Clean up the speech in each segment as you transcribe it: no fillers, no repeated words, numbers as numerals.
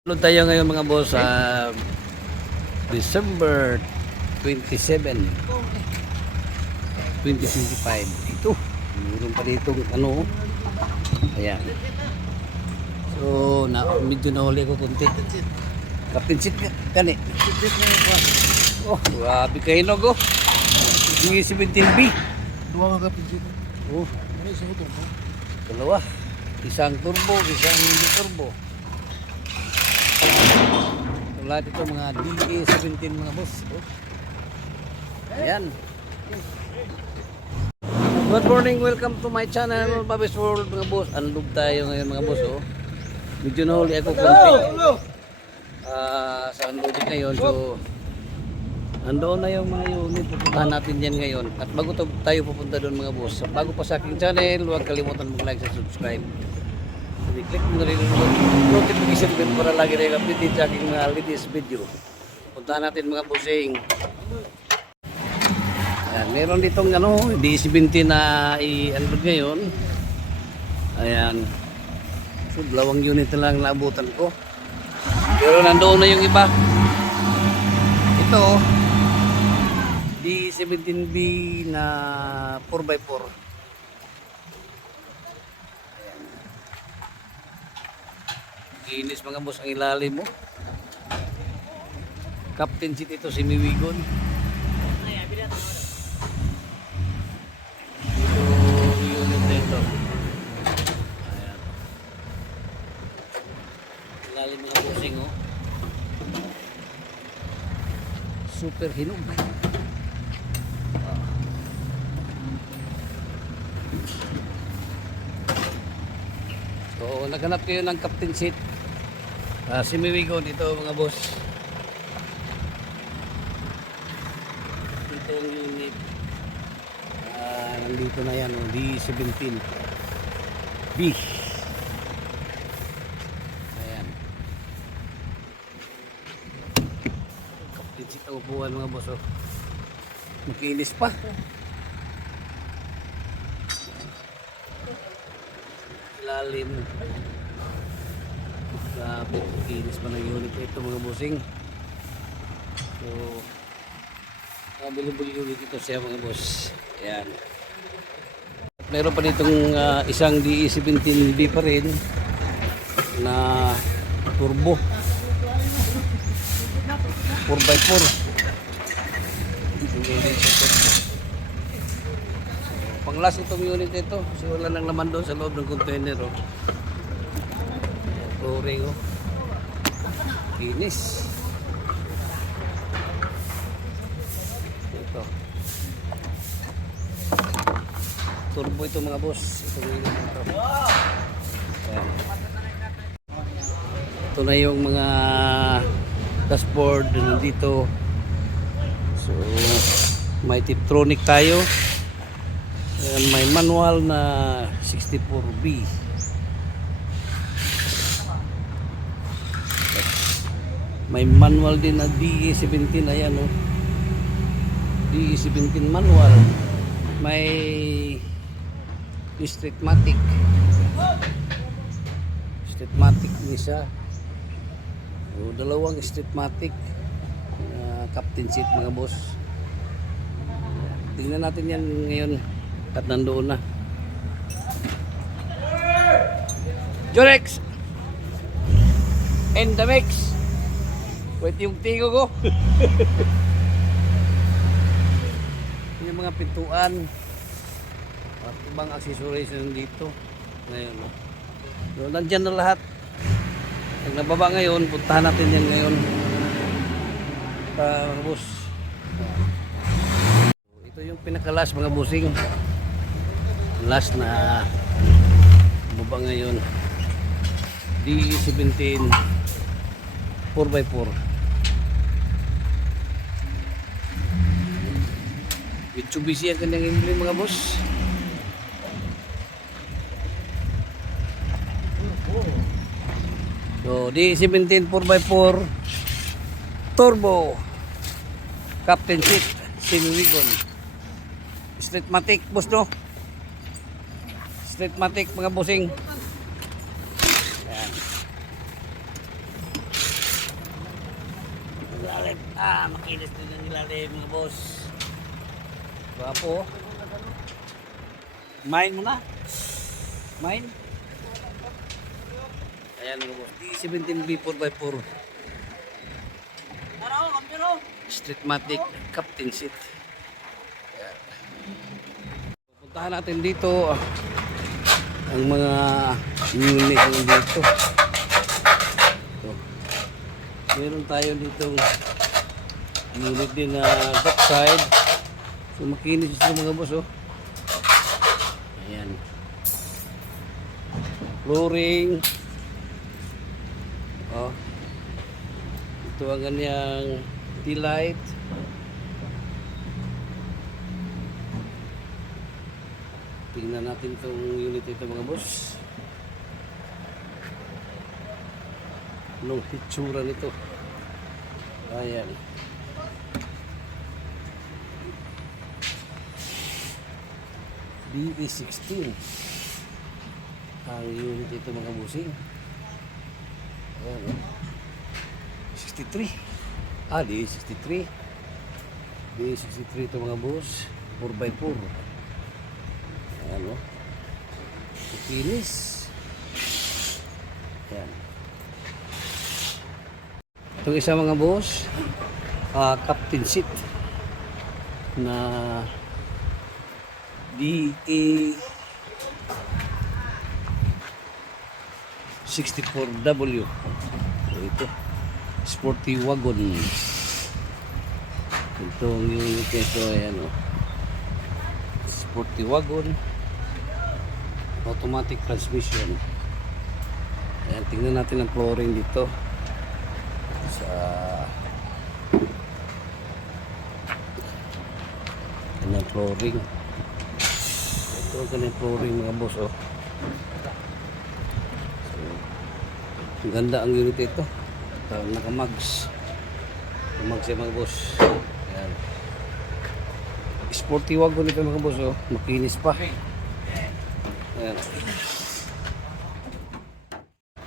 Upload tayo ngayon mga boss sa December 27, 2025. Ito, meron pa dito ano. Ayan. So, medyo nahuli ko kunti. Kapinsit kani. Oh, grabe kayo no go. Sige 17B. Dua ka kapinsit. Oh, Ano isa ko turbo? dalawa. Isang turbo, isang hindi turbo. Lahat ito mga DA17 mga boss. Oh. Ayan. Good morning, welcome to my channel, Bobby's World mga boss. Andog tayo ngayon mga boss. Oh. Medyo nahuli ako konti. Sa andog ngayon. So, andoon na yung mga unit. Pupuntahan natin yan ngayon. At bago tayo pupunta doon mga boss. Bago pa sa aking channel, huwag kalimutan mag-like at subscribe. I-click mo na rin yung notification bell para lagi rin update sa aking mga latest video. Puntahan natin mga bossing. Ayan, meron ditong ano, D17 na i-unload ngayon. Ayan. So, 2 unit na lang naabutan ko. Pero nandoon na yung iba. Ito, D17B na 4x4. Inis mga boss ang ilalim mo. Captain seat ito si Miwigon. Ito unit na ito. Ayan. Ilalim mga bossing oh. Super hinog. So naghanap kayo ng captain seat. Si Miwigon dito mga boss. Ito ang unit. Nandito na yan, D17 B. Ayan. Captain seat ang upuan mga boss. Oh. Makinis pa. Lalim. Grabe, kinis pa ng unit ito mga bossing. So, available unit ito siya mga boss. Ayan. Meron pa ditong isang DE17B pa rin na turbo 4x4. Panglas itong unit ito kasi wala nang laman doon sa loob ng container. Oh. Flooring oh. Kinis. Ito. Turbo ito mga boss. Ito ito. Ayan. Ito na yung mga dashboard nandito. So may Tiptronic tayo. Ayan, may manual na 64B. May manual din na DE17, ayan o. DE17 manual. May Streetmatic. Streetmatic din siya. O, dalawang Streetmatic. Captain seat mga boss. Tingnan natin yan ngayon. At nandoon na. Jorex! And the mix! Wait yung tigo ko. Yung mga pintuan at ibang accessories dito ngayon. So, nandyan na lahat. Pag nababa ngayon, puntahan natin yan ngayon. Mga boss. Ito yung pinakalas mga bossing. Last na baba ngayon. D17 4x4. Mitsubishi ang kanyang emblem mga boss. So D17 4x4 turbo captain seat Miwigon. Streetmatic boss no. Streetmatic mga bossing. Ayan. ilalim. Makinis din ang ilalim mga boss. Gwapo. Mine mo na. Mine. Ayan mga boss. D17B 4x4. Streetmatic Captain Seat. Ayan. Puntahan natin dito ang mga unit dito. Ito. Meron tayo ditong unit din na backside. So makinis ito mga boss oh. Ayan. Flooring. Oh. Ito ang kanyang tea light. Tingnan natin itong unit ito mga boss. Anong hitsura nito? Ayan. DE16 ang unit ito mga bossing. Ayan o. 63. DE63. DE63 ito mga boss. 4x4. Ayan o. Kinis. Ayan. Itong isa mga boss, Captain Seat na DE64W. So ito, sporty wagon. Itong unit ito, ayan o. Sporty wagon. Automatic transmission. Ayan, tingnan natin ang flooring dito. Sa kanyang flooring. Ito ang kanyang flooring mga boss oh. So, ganda ang unit ito. Naka-mags. Naka-mags yan mga boss. Ayan. Sporty wagon ito mga boss oh. Makinis pa. Ayan.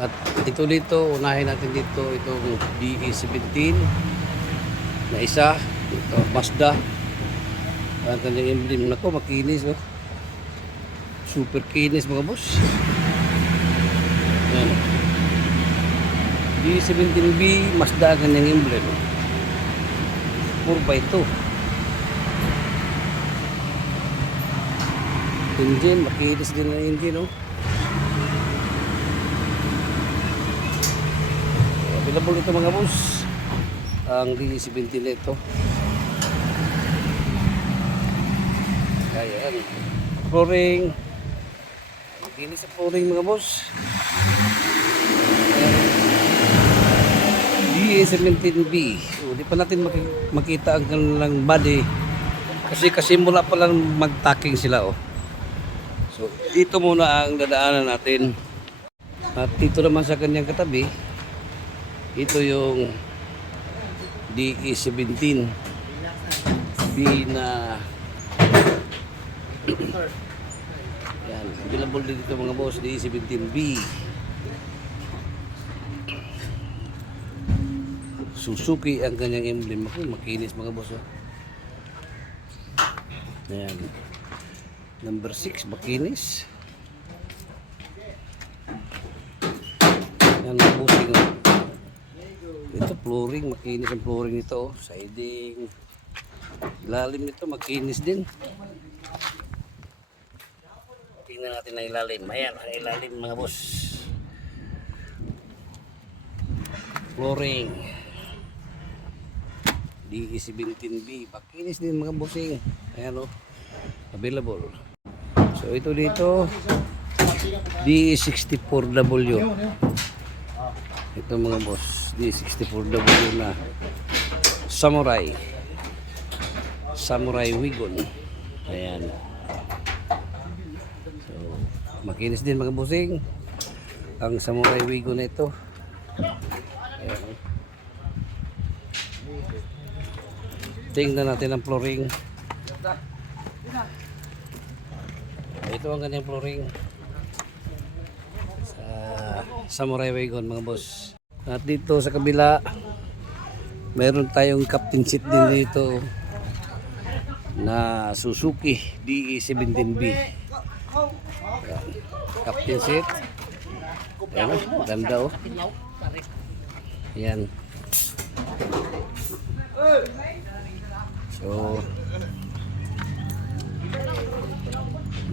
At ito dito, unahin natin dito itong DE17 na isa. Ito, Mazda. Ang kanyang emblem na to, makinis. Oh. Super kinis mga boss. Ayan. DE17B, Mazda ang kanyang emblem. 4x2. Engine, makinis din ang engine. Oh. Available ito mga boss ang DE17 ito. Ayan. Flooring. Makinis sa flooring mga boss. DE17B. So, di pa natin makita ang kanilang body kasi mula pa lang mag-tacking sila oh. So dito muna ang dadaanan natin. At dito naman sa kanyang katabi, ito yung DE17 B na yan, available din dito mga boss, DE17B. Suzuki ang kanyang emblem. Makinis mga boss oh. Yan. Number 6, makinis. Yan ang busing oh. Ito flooring, makinis ang flooring nito oh. Siding. Ilalim nito, makinis din. Tingnan natin ang ilalim. Ayan, ang ilalim mga boss. Flooring. DE17B. Makinis din mga bossing. Ayan oh. Available. So ito dito DE64W. Ito mga boss, DE64W na Samurai Wagon. Ayan. So makinis din mga bossing ang Samurai Wagon na ito. Ayan. Tingnan natin ang flooring. Ito ang kanyang flooring sa Samurai Wagon mga boss. At dito sa kabila, Meron tayong captain seat din dito na Suzuki DE17B. Ayan. Captain seat. Ayan, ganda oh. Ayan. So,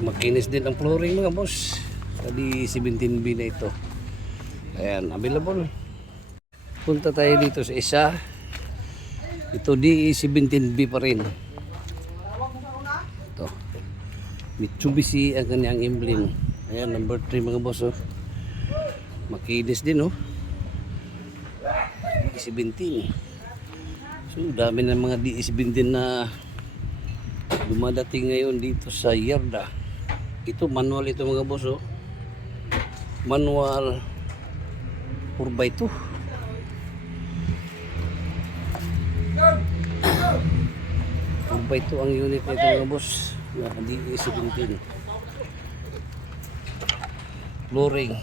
makinis din ang flooring mga boss. Sa DE17B na ito. Ayan, available. Punta tayo dito sa isa. Ito DE17B pa rin. Ito. Mitsubishi ang kanyang emblem. Ayan, number 3 mga boss oh. Makinis din oh. DE17. So, dami ng mga DE17 na dumadating ngayon dito sa Yarda. Ito manual ito mga boss oh. Manual 4x2. By 2 ang unit nito mga boss na DE17. Flooring.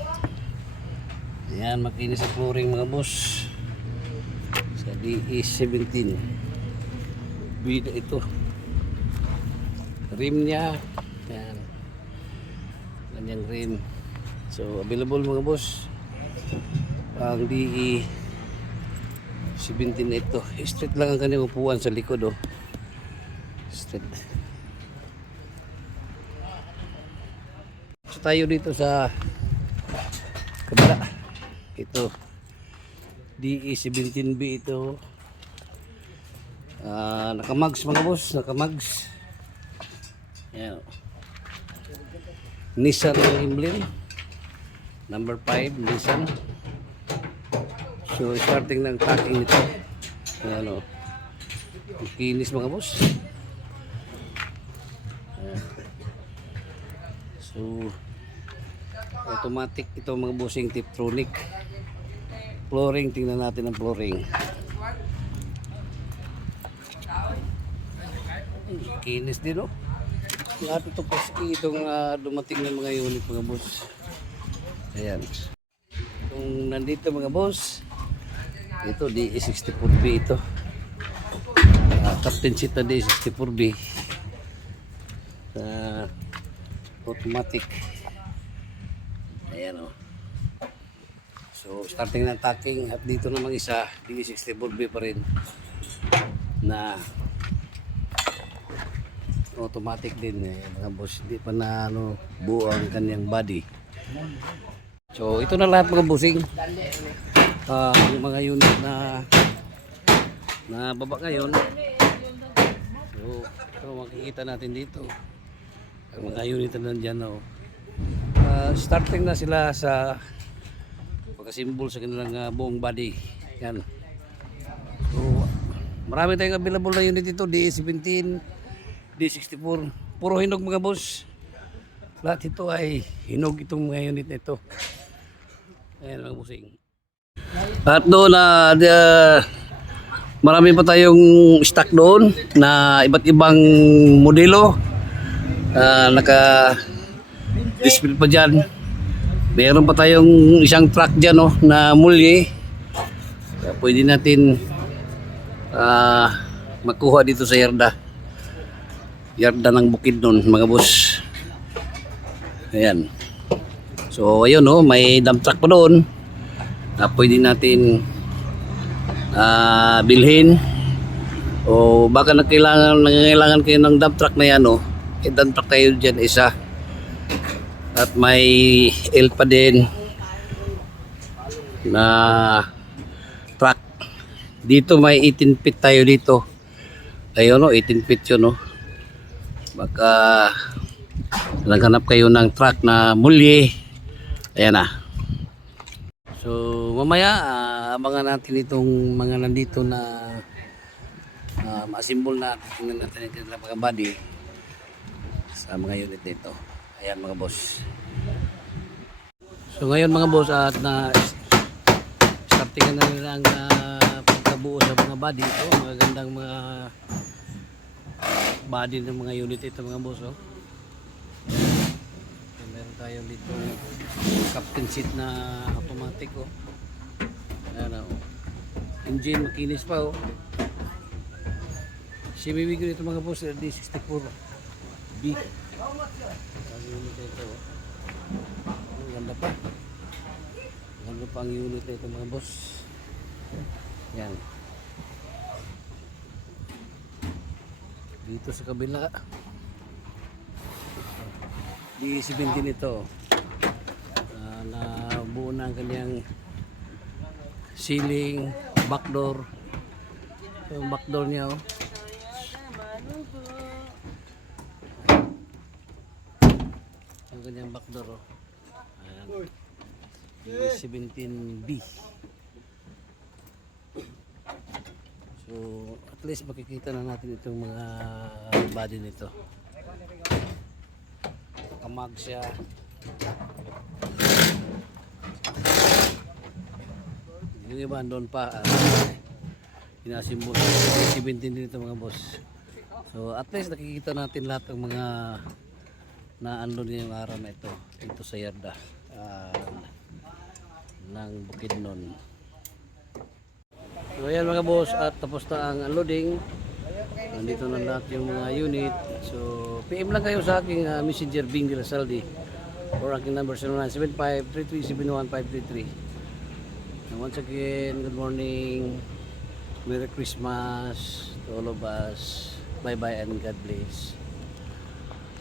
Ayan, makinis sa flooring mga boss sa DE17. Bida ito. Rim niya. Ayan. Ganyang rim. So available mga boss ang DE17 na ito. Straight lang ang kanyang upuan sa likod oh. Straight. So tayo dito sa kabila. Ito DE17B ito. Nakamags mga boss, nakamags. Yan. Nissan ang emblem. Number 5 Nissan. So starting ng tracking nito. Ayan o. Kinis mga boss. So automatic ito mga bossing Tiptronic. Flooring, tingnan natin ang flooring. Kinis din oh. Lahat ito paski itong dumating ng mga unit mga boss. Ayan. Kung nandito mga boss, ito DE64B ito. Captain seat na DE64B. Automatic. Ayan o. So starting ng tacking at dito namang isa DE64B pa rin na automatic din mga boss. Hindi pa na buo ang kanyang body. So ito na lahat mga bossing. Yung mga unit na baba ngayon. So ito makikita natin dito. Ang mga unit na nandyan oh. Starting na sila sa pagkasimbol sa kanilang buong body. Yan. So marami tayong available na unit ito. DE17, DE64. Puro hinog mga boss. Lahat ito ay hinog itong mga unit na ito. Ayan mga bossing. At doon marami pa tayong stock doon na iba't ibang modelo. Naka display pa dyan. Meron pa tayong isang truck dyan oh, na mulye. Pwede natin makuha dito sa Yarda. Yarda ng Bukidnon mga boss. Ayan. So ayun oh, may dump truck pa doon na pwede natin bilhin. O baka nangangailangan kayo ng dump truck na yan oh. Dump truck tayo dyan isa. At may L pa din na truck. Dito may 18 feet tayo dito. Ayun o, 18 feet yun o. Baka naghanap kayo ng truck na mulye. Ayan na. So mamaya abangan natin itong mga nandito na ma-assemble natin. Tingnan natin yung mga body sa mga unit dito. Ayan mga boss. So ngayon mga boss at na starting na nila ang pagkabuo sa mga body ito. Mga gandang mga body ng mga unit ito mga boss oh. So, meron tayo dito captain seat na automatic oh. Ayan oh. Engine, makinis pa oh. CBB ko dito mga boss, D64B. Ang unit na ito oh. Ang ganda pa. Ang ganda pa ang unit na ito mga boss. Yan. Dito sa kabila. D17 ito. Nabuo na ang kanyang ceiling, backdoor. Yung backdoor niya oh. Ang kanyang backdoor oh. Ayan. D17B. So at least makikita na natin itong mga body nito. Kamag siya. Yung iba doon pa pinasimbol 17 din ito mga boss. So at least nakikita natin lahat ng mga naandun niya yung araw na ito dito sa yarda ng Bukidnon. So ayan mga boss, at tapos na ang unloading. Nandito na lahat yung mga unit. So PM lang kayo sa aking messenger Bing de la Saldi or aking number 0975-3371-533. And once again, good morning, Merry Christmas to all of us. Bye bye and God bless.